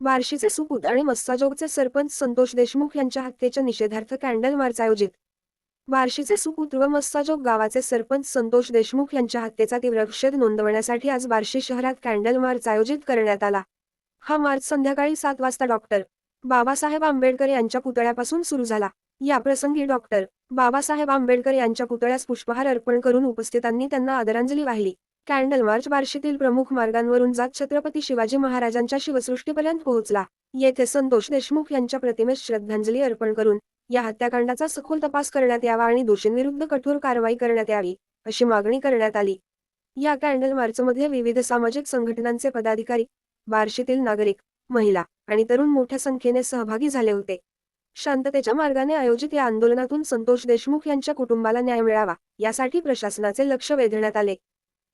बार्शीचे सुपूत आणि मस्साजोगचे सरपंच संतोष देशमुख यांच्या हत्येच्या निषेधार्थ कॅन्डल मार्च आयोजित. बार्शीचे सुपूत व मस्साजोग गावाचे सरपंच संतोष देशमुख यांच्या हत्येचा तीव्र निषेध नोंदवण्यासाठी आज बार्शी शहरात कॅन्डल मार्च आयोजित करण्यात आला. हा मार्च संध्याकाळी सात वाजता डॉक्टर बाबासाहेब आंबेडकर यांच्या पुतळ्यापासून सुरू झाला. या प्रसंगी डॉक्टर बाबासाहेब आंबेडकर यांच्या पुतळ्यास पुष्पहार अर्पण करून उपस्थितांनी त्यांना आदरांजली वाहिली. कॅन्डल मार्च बार्शीतील प्रमुख मार्गांवरून जात छत्रपती शिवाजी महाराजांच्या शिवसृष्टीपर्यंत पोहोचला. येथे संतोष देशमुख यांच्या प्रतिमेस श्रद्धांजली अर्पण करून या हत्याकांडाचा सखोल तपास करण्यात यावा आणि दोषींविरुद्ध कठोर कारवाई करण्यात यावी अशी मागणी करण्यात आली. या कॅन्डल मार्चमध्ये विविध सामाजिक संघटनांचे पदाधिकारी बार्शीतील नागरिक महिला आणि तरुण मोठ्या संख्येने सहभागी झाले होते. शांततेच्या मार्गाने आयोजित या आंदोलनातून संतोष देशमुख यांच्या कुटुंबाला न्याय मिळावा यासाठी प्रशासनाचे लक्ष वेधण्यात आले.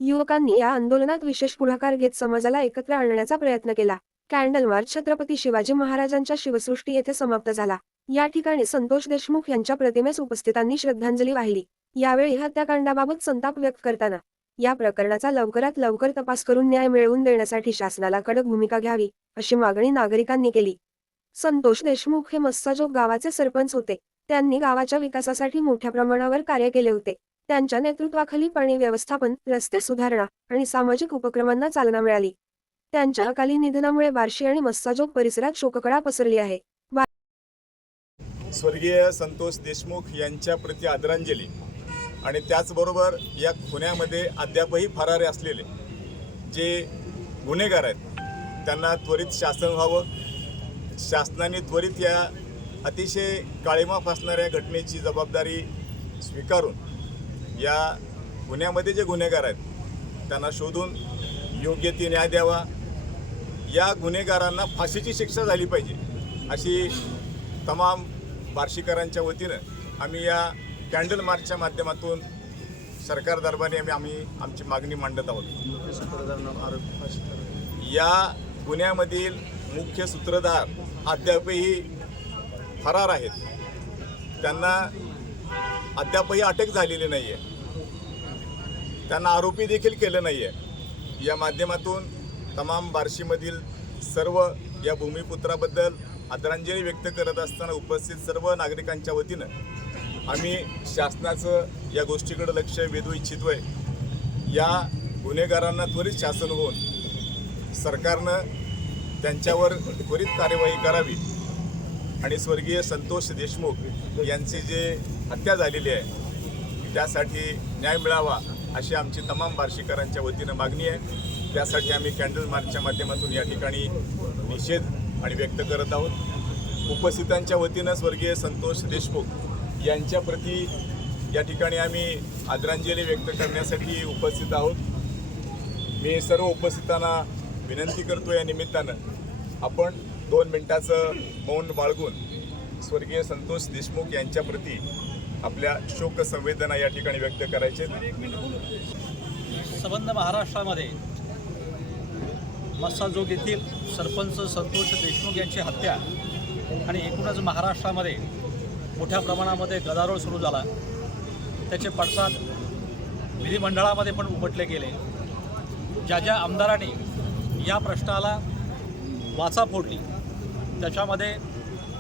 युवकांनी या आंदोलनात विशेष पुढाकार घेत समाजाला एकत्र आणण्याचा प्रयत्न केला. कॅन्डल मार्च छत्रपती शिवाजी महाराजांच्या शिवसृष्टी येथे समाप्त झाला. या ठिकाणी संतोष देशमुख यांच्या प्रतिमेस उपस्थितांनी श्रद्धांजली वाहिली. यावेळी हत्याकांडाबाबत संताप व्यक्त करताना या प्रकरणाचा लवकरात लवकर तपास करून न्याय मिळवून देण्यासाठी शासनाला कडक भूमिका घ्यावी अशी मागणी नागरिकांनी केली. संतोष देशमुख हे मस्साजोग गावाचे सरपंच होते. त्यांनी गावाच्या विकासासाठी मोठ्या प्रमाणावर कार्य केले होते. त्यांच्या नेतृत्वाखाली पाणी व्यवस्थापन रस्ते सुधारणा आणि सामाजिक उपक्रमांना चालना मिळाली. त्यांच्या अकाली निधनामुळे बार्शी आणि मस्साजोग परिसरात शोककळा पसरली आहे. स्वर्गीय संतोष देशमुख यांच्या प्रति आदरांजली. आणि त्याचबरोबर या खुण्यामध्ये अद्यापही फरारे असलेले जे गुन्हेगार आहेत त्यांना त्वरित शासन व्हावं. शासनाने त्वरित या अतिशय काळीमाफ असणाऱ्या घटनेची जबाबदारी स्वीकारून या गुन्ह्यामध्ये जे गुन्हेगार आहेत त्यांना शोधून योग्य ती न्याय द्यावा. या गुन्हेगारांना फाशीची शिक्षा झाली पाहिजे. अशी तमाम बार्शीकरांच्या वतीनं आम्ही या कॅन्डल मार्चच्या माध्यमातून सरकार दरबारी आम्ही आम्ही आमची मागणी मांडत आहोत. या गुन्ह्यामधील मुख्य सूत्रधार अद्यापही फरार आहेत. त्यांना अद्यापही अटक झालेली नाही आहे त्यांना आरोपी देखील केलं नाही आहे या माध्यमातून तमाम बार्शीमधील सर्व या भूमिपुत्राबद्दल आदरांजली व्यक्त करत असताना उपस्थित सर्व नागरिकांच्या वतीनं आम्ही शासनाचं या गोष्टीकडे लक्ष वेधू इच्छितोय. या गुन्हेगारांना त्वरित शासन होऊन सरकारनं त्यांच्यावर त्वरित कार्यवाही करावी. आणि स्वर्गीय संतोष देशमुख यांचे जे हत्या झालेली आहे. त्यासाठी न्याय मिळावा अशी आमची तमाम बार्शीकरांच्या वतीनं मागणी आहे. त्यासाठी आम्ही कॅन्डल मार्चच्या माध्यमातून या ठिकाणी निषेध आणि व्यक्त करत आहोत. उपस्थितांच्या वतीनं स्वर्गीय संतोष देशमुख यांच्या प्रती या ठिकाणी आम्ही आदरांजली व्यक्त करण्यासाठी उपस्थित आहोत. मी सर्व उपस्थितांना विनंती करतो या निमित्तानं आपण दोन मिनटाचं मौन बाळगून स्वर्गीय संतोष देशमुख यांच्या प्रती आपल्या शोक संवेदना या ठिकाणी व्यक्त करायचे. संबंध महाराष्ट्रामध्ये मस्साजोग येथील सरपंच संतोष देशमुख यांची हत्या आणि एकूणच महाराष्ट्रामध्ये मोठ्या प्रमाणामध्ये गदारोळ सुरू झाला. त्याचे पडसाद विधिमंडळामध्ये पण उमटले गेले. ज्या ज्या आमदारांनी या प्रश्नाला वाचा फोडली त्याच्यामध्ये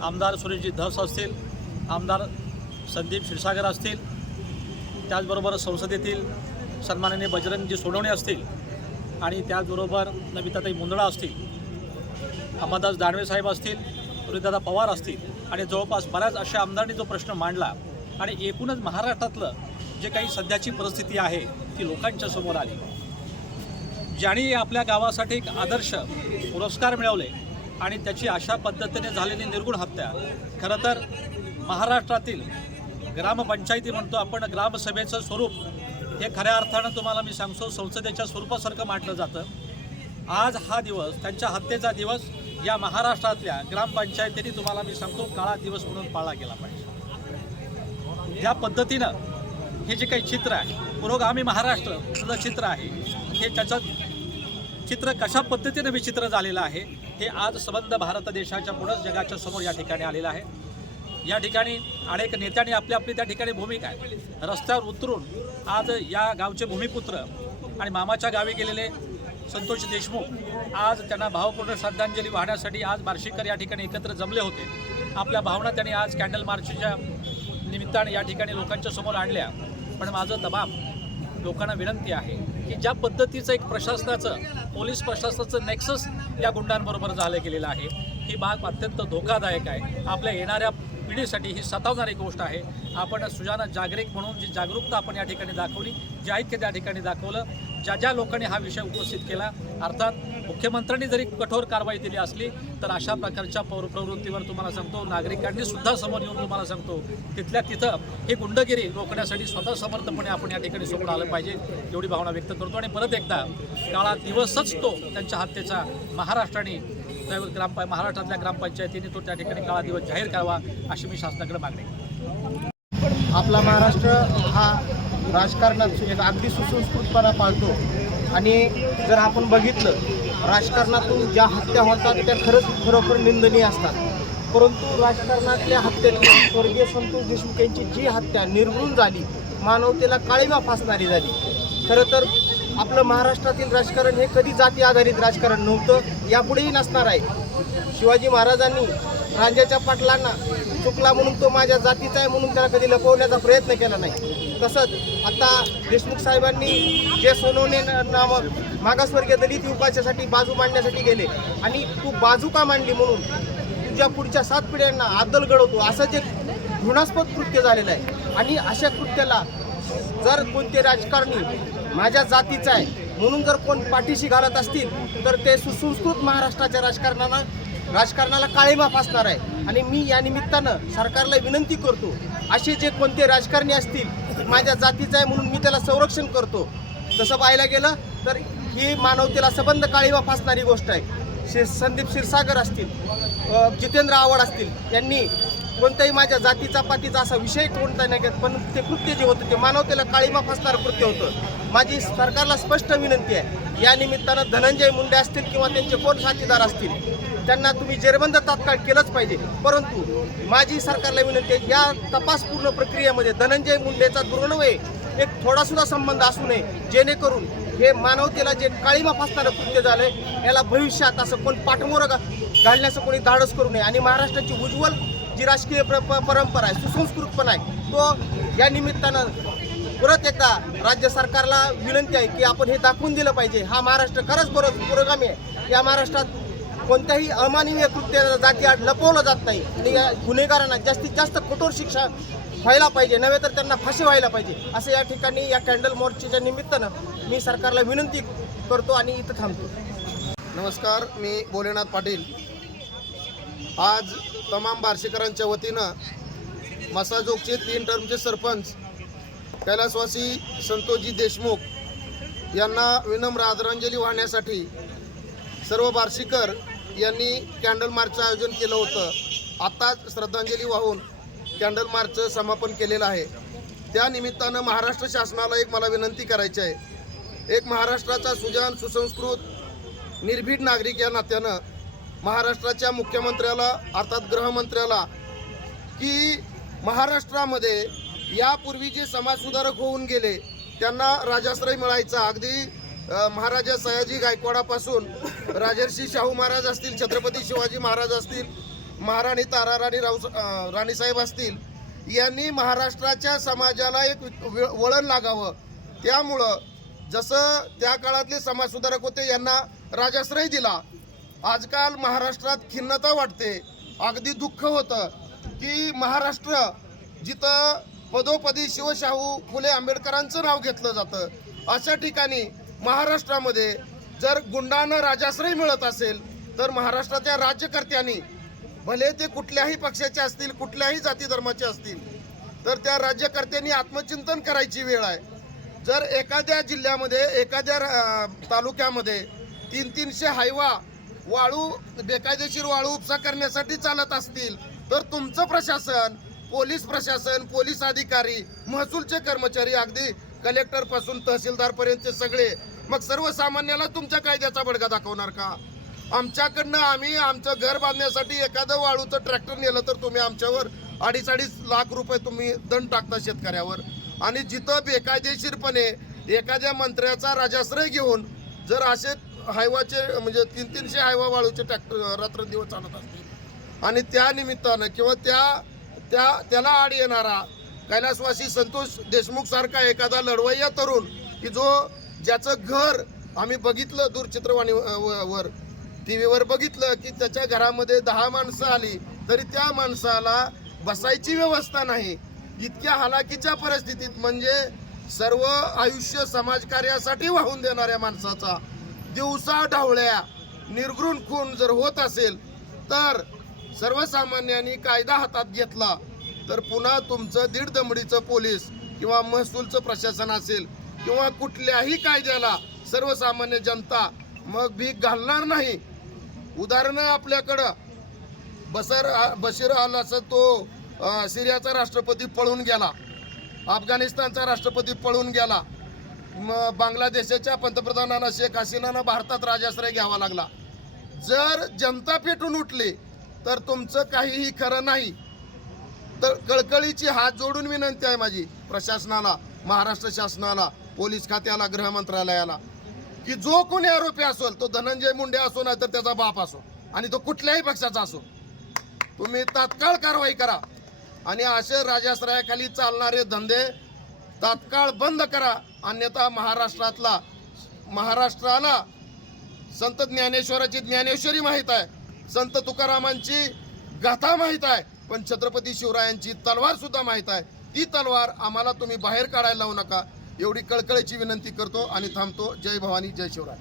आमदार सुरेशजी धस असतील आमदार संदीप क्षीरसागर असतील त्याचबरोबर संसदेतील सन्माननीय बजरंगजी सोनवणे असतील आणि त्याचबरोबर नमिताताई मुंदडा असतील अंबादास दानवे साहेब असतील रुदादा पवार असतील आणि जवळपास बऱ्याच अशा आमदारांनी जो प्रश्न मांडला आणि एकूणच महाराष्ट्रातलं जे काही सध्याची परिस्थिती आहे ती लोकांच्या समोर आली. ज्यांनी आपल्या गावासाठी एक आदर्श पुरस्कार मिळवले आणि त्याची अशा पद्धतीने झालेली निर्गुण हत्या खरं तर महाराष्ट्रातील ग्रामपंचायती म्हणतो आपण ग्रामसभेचं स्वरूप हे खऱ्या अर्थानं तुम्हाला मी सांगतो संसदेच्या स्वरूपासारखं मांडलं जातं. आज हा दिवस त्यांच्या हत्येचा दिवस या महाराष्ट्रातल्या ग्रामपंचायतीने तुम्हाला मी सांगतो काळा दिवस म्हणून पाळला गेला पाहिजे. या पद्धतीनं हे जे काही चित्र आहे पुरोगामी महाराष्ट्र चित्र आहे हे त्याचं चित्र कशा पद्धतीनं विचित्र झालेलं आहे हे आज संबंध भारत देशाच्या पुढं जगाच्या समोर या ठिकाणी आलेलं आहे. या ठिकाणी अनेक नेत्यांनी आपली आपली त्या ठिकाणी भूमिका आहे. रस्त्यावर उतरून आज या गावचे भूमिपुत्र आणि मामाच्या गावी गेलेले संतोष देशमुख आज त्यांना भावपूर्ण श्रद्धांजली वाहण्यासाठी आज बार्शीकर या ठिकाणी एकत्र जमले होते. आपल्या भावना त्यांनी आज कॅन्डल मार्चच्या निमित्ताने या ठिकाणी लोकांच्या समोर आणल्या. पण माझं तमाम लोकांना विनंती आहे की ज्या पद्धतीचं एक प्रशासनाचं पोलीस प्रशासनाचं नेक्सस या गुंडांबरोबर झालं गेलेलं आहे ही बाब अत्यंत धोकादायक आहे. आपल्या येणाऱ्या पिढीसाठी ही सतावणारी गोष्ट आहे. आपण सुजाना जागरिक म्हणून जी जागरूकता आपण या ठिकाणी दाखवली जे ऐक्य त्या ठिकाणी दाखवलं ज्या ज्या लोकांनी हा विषय उपस्थित केला अर्थात मुख्यमंत्र्यांनी जरी कठोर कारवाई दिली असली तर अशा प्रकारच्या पौर प्रवृत्तीवर तुम्हाला सांगतो नागरिकांनी सुद्धा समोर येऊन तुम्हाला सांगतो तिथल्या तिथं ही गुंडगिरी रोखण्यासाठी स्वतः समर्थपणे आपण या ठिकाणी समोर आलं पाहिजे एवढी भावना व्यक्त करतो. आणि परत एकदा काळा दिवसच तो त्यांच्या हत्येचा महाराष्ट्राने त्या महाराष्ट्रातल्या ग्रामपंचायतीने तो त्या ठिकाणी काळा दिवस जाहीर करावा अशी मी शासनाकडे मागणी आपला महाराष्ट्र हा राजकारणात एक अगदी सुसंस्कृतपणा पाळतो. आणि जर आपण बघितलं राजकारणातून ज्या हत्या होतात त्या खरंच खरोखर निंदनीय असतात. परंतु राजकारणातल्या हत्येतून स्वर्गीय संतोष देशमुख यांची जी हत्या निर्घृण झाली मानवतेला काळीमा फासणारी झाली खरं तर आपलं महाराष्ट्रातील राजकारण हे कधी जाती आधारित राजकारण नव्हतं यापुढेही नसणार आहे. शिवाजी महाराजांनी राजाच्या पाटलांना चुकला म्हणून तो माझ्या जातीचा आहे म्हणून त्याला कधी लपवण्याचा प्रयत्न केला नाही. तसंच आता देशमुख साहेबांनी जे सोनवणे नामक मागासवर्गीय दलित उपाशासाठी बाजू मांडण्यासाठी गेले आणि तू बाजू का मांडली म्हणून तुझ्या पुढच्या सात पिढ्यांना आदल घडवतो असं जे घृणास्पद कृत्य झालेलं आहे. आणि अशा कृत्याला जर कोणते राजकारणी माझ्या जातीचा आहे. म्हणून जर कोण पाठीशी घालत असतील तर ते सुसंस्कृत महाराष्ट्राच्या राजकारणाला राजकारणाला काळीमा फासणार आहे. आणि मी या निमित्तानं सरकारला विनंती करतो असे जे कोणते राजकारणी असतील माझ्या जातीचं आहे म्हणून मी त्याला संरक्षण करतो. तसं पाहायला गेलं तर ही मानवतेला सबंध काळीमा फासणारी गोष्ट आहे. शे संदीप क्षीरसागर असतील जितेंद्र आव्हाड असतील यांनी कोणत्याही माझ्या जातीचा पातीचा असा विषय कोणता नाही घेत पण ते कृत्य जे होतं ते मानवतेला काळीमा फासणारं कृत्य होतं. माझी सरकारला स्पष्ट विनंती आहे या निमित्तानं धनंजय मुंडे असतील किंवा त्यांचे कोण साथीदार असतील त्यांना तुम्ही जेरबंद तात्काळ केलंच पाहिजे. परंतु माझी सरकारला विनंती आहे या तपास पूर्ण प्रक्रियेमध्ये धनंजय मुंडेचा दुर्णवय एक थोडासुद्धा संबंध असू नये जेणेकरून हे मानवतेला जे काळीमा फासणारं कृत्य झालंय याला भविष्यात असं कोण पाठमोरं घालण्याचं कोणी धाडस करू नये. आणि महाराष्ट्राची उज्ज्वल जी राजकीय परंपरा आहे सुसंस्कृतपणा आहे तो या निमित्तानं परत एकदा राज्य सरकारला विनंती आहे की आपण हे दाखवून दिलं पाहिजे. हा महाराष्ट्र खरंच बरोबर पुरोगामी आहे. या महाराष्ट्रात कोणत्याही अमानवीय कृत्याला जाती आड लपवलं जात नाही. आणि या गुन्हेगारांना जास्तीत जास्त कठोर शिक्षा व्हायला पाहिजे. नव्हे तर त्यांना फाशी व्हायला पाहिजे. असं या ठिकाणी या कॅन्डल मोर्चेच्या निमित्तानं मी सरकारला विनंती करतो आणि इथं थांबतो. नमस्कार मी भोलेनाथ पाटील. आज तमाम बार्शीकरांच्या वतीनं मसाजोगचे तीन टर्मचे सरपंच कैलासवासी संतोषजी देशमुख यांना विनम्र आदरांजली वाहण्यासाठी सर्व बार्शीकर यांनी कॅन्डल मार्चचं आयोजन केलं होतं. आत्ताच श्रद्धांजली वाहून कॅन्डल मार्चचं समापन केलेलं आहे. त्या निमित्तानं महाराष्ट्र शासनाला एक मला विनंती करायची आहे. एक महाराष्ट्राचा सुजान सुसंस्कृत निर्भीड नागरिक या नात्यानं महाराष्ट्राच्या मुख्यमंत्र्याला अर्थात गृहमंत्र्याला की महाराष्ट्रामध्ये यापूर्वी जे समाजसुधारक होऊन गेले त्यांना राजाश्रय मिळायचा. अगदी महाराजा सयाजी गायकवाडापासून राजर्षी शाहू महाराज असतील छत्रपती शिवाजी महाराज असतील महाराणी ताराराणी राणी अ, राणीसाहेब असतील यांनी महाराष्ट्राच्या समाजाला एक व- वळण लागावं. त्यामुळं जसं त्या काळातले समाजसुधारक होते यांना राजाश्रय दिला. आजकाल महाराष्ट्रात खिन्नता वाटते. अगदी दुःख होतं की महाराष्ट्र जिथं पदोपदी शिवशाहू फुले आंबेडकरांचं नाव घेतलं जातं. अशा ठिकाणी महाराष्ट्रामध्ये जर गुंडांना राजाश्रय मिळत असेल तर महाराष्ट्राच्या राज्यकर्त्यांनी भले ते कुठल्याही पक्षाचे असतील कुठल्याही जाती धर्माचे असतील तर त्या राज्यकर्त्यांनी आत्मचिंतन करायची वेळ आहे. जर एखाद्या जिल्ह्यामध्ये एखाद्या तालुक्यामध्ये तीन तीनशे हायवा वाळू बेकायदेशीर वाळू उपसा करण्यासाठी चालत असतील तर तुमचं प्रशासन पोलीस प्रशासन पोलीस अधिकारी महसूलचे कर्मचारी अगदी कलेक्टरपासून तहसीलदार पर्यंतचे सगळे. मग सर्वसामान्याला तुमच्या कायद्याचा बडगा दाखवणार का? आमच्याकडनं आम्ही आमचं घर बांधण्यासाठी एखादं वाळूचं ट्रॅक्टर नेलं तर तुम्ही आमच्यावर अडीच अडीच लाख रुपये तुम्ही दंड टाकता शेतकऱ्यावर. आणि जिथं बेकायदेशीरपणे एखाद्या मंत्र्याचा राजाश्रय घेऊन जर असे हायवाचे म्हणजे तीन तीनशे हायवा वाळूचे ट्रॅक्टर रात्रंदिवस चालत असतील. आणि त्या निमित्तानं किंवा त्या त्या त्याला आड येणारा कैलासवासी संतोष देशमुख सारखा एखादा लढवय्या तरुण की जो ज्याचं घर आम्ही बघितलं दूरचित्रवाणी वर टी व्हीवर बघितलं की त्याच्या घरामध्ये दहा माणसं आली तरी त्या माणसाला बसायची व्यवस्था नाही. इतक्या हालाकीच्या परिस्थितीत म्हणजे सर्व आयुष्य समाजकार्यासाठी वाहून देणाऱ्या माणसाचा दिवसा ढावळ्या निर्घृण खून जर होत असेल तर सर्वसामान्यांनी कायदा हातात घेतला तर पुन्हा तुमचं दीड दमडीचं पोलीस किंवा महसूलचं प्रशासन असेल किंवा कुठल्याही कायद्याला सर्वसामान्य जनता मग भीक घालणार नाही. उदाहरणं आपल्याकडं. बसर बशीर अल तो सिरियाचा राष्ट्रपती पळून गेला. अफगाणिस्तानचा राष्ट्रपती पळून गेला. मग बांगलादेशाच्या पंतप्रधानांना शेख हसीनानं भारतात राजाश्रय घ्यावा लागला. जर जनता पेटून उठली तर तुमचं काहीही खरं नाही. तर कळकळीची हात जोडून विनंती आहे माझी प्रशासनाला महाराष्ट्र शासनाला पोलीस खात्याला गृहमंत्रालयाला की जो कोणी आरोपी असेल तो धनंजय मुंडे असो नाही तर त्याचा बाप असो आणि तो कुठल्याही पक्षाचा असो तुम्ही तात्काळ कारवाई करा. आणि असे राजाश्रयाखाली चालणारे धंदे तात्काळ बंद करा. अन्यथा महाराष्ट्रातला महाराष्ट्राला संत ज्ञानेश्वराची ज्ञानेश्वरी माहीत आहे. संत तुकारामांची गाथा माहीत आहे पण छत्रपती शिवरायांची तलवार सुद्धा माहीत आहे. ती तलवार आम्हाला तुम्ही बाहेर काढायला लावू नका. एवढी कळकळीची विनंती करतो आणि थांबतो. जय भवानी जय शिवराय.